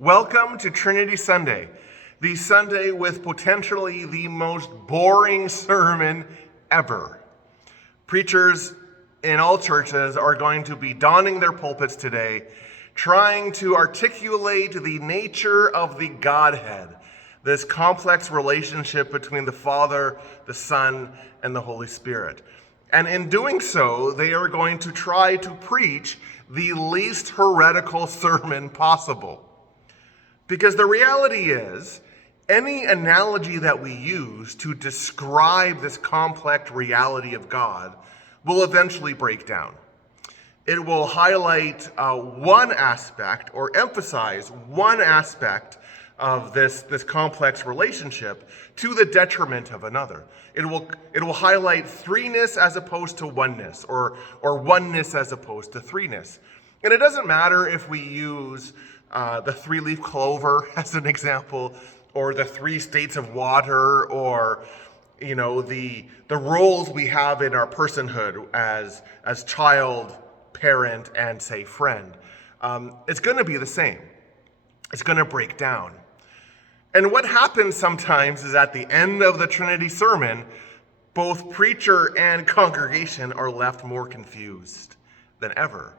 Welcome to Trinity Sunday, the Sunday with potentially the most boring sermon ever. Preachers in all churches are going to be donning their pulpits today, trying to articulate the nature of the Godhead, this complex relationship between the Father, the Son, and the Holy Spirit. And in doing so, they are going to try to preach the least heretical sermon possible. Because the reality is, any analogy that we use to describe this complex reality of God will eventually break down. It will highlight one aspect or emphasize one aspect of this complex relationship to the detriment of another. It will highlight threeness as opposed to oneness, or oneness as opposed to threeness. And it doesn't matter if we use the three-leaf clover as an example, or the three states of water, or the roles we have in our personhood as child, parent, and say friend. It's going to be the same. It's going to break down. And what happens sometimes is at the end of the Trinity sermon, both preacher and congregation are left more confused than ever.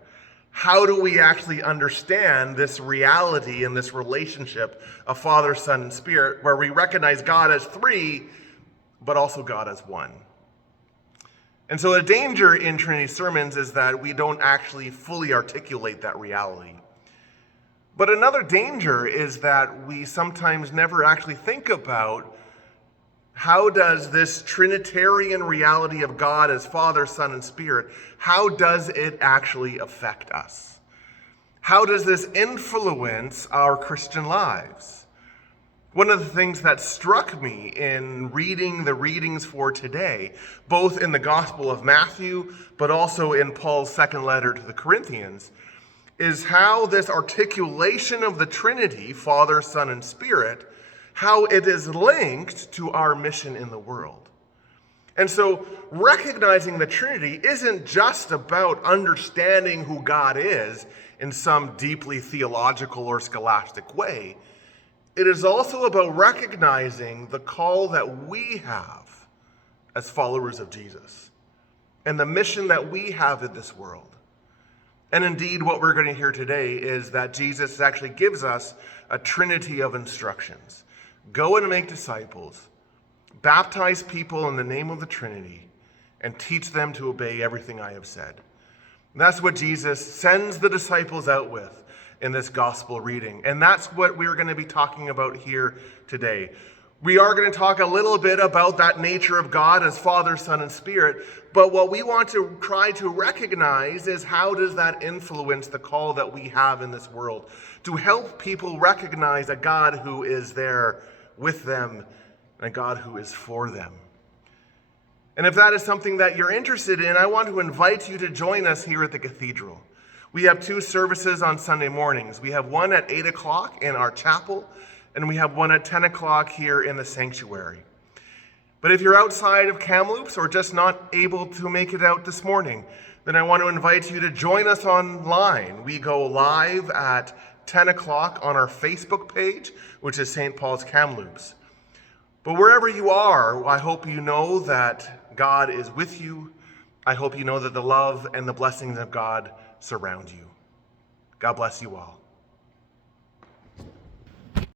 How do we actually understand this reality and this relationship of Father, Son, and Spirit, where we recognize God as three, but also God as one? And so the danger in Trinity sermons is that we don't actually fully articulate that reality. But another danger is that we sometimes never actually think about how does this Trinitarian reality of God as Father, Son, and Spirit, how does it actually affect us? How does this influence our Christian lives? One of the things that struck me in reading the readings for today, both in the Gospel of Matthew, but also in Paul's second letter to the Corinthians, is how this articulation of the Trinity, Father, Son, and Spirit, how it is linked to our mission in the world. And so recognizing the Trinity isn't just about understanding who God is in some deeply theological or scholastic way. It is also about recognizing the call that we have as followers of Jesus and the mission that we have in this world. And indeed, what we're going to hear today is that Jesus actually gives us a trinity of instructions. Go and make disciples, baptize people in the name of the Trinity, and teach them to obey everything I have said. And that's what Jesus sends the disciples out with in this gospel reading. And that's what we're going to be talking about here today. We are going to talk a little bit about that nature of God as Father, Son, and Spirit. But what we want to try to recognize is how does that influence the call that we have in this world to help people recognize a God who is there with them and a God who is for them. And if that is something that you're interested in, I want to invite you to join us here at the cathedral. We have two services on Sunday mornings. We have one at 8 o'clock in our chapel, and we have one at 10 o'clock here in the sanctuary. But if you're outside of Kamloops or just not able to make it out this morning, then I want to invite you to join us online. We go live at 10 o'clock on our Facebook page, which is St. Paul's Kamloops. But wherever you are, I hope you know that God is with you. I hope you know that the love and the blessings of God surround you. God bless you all.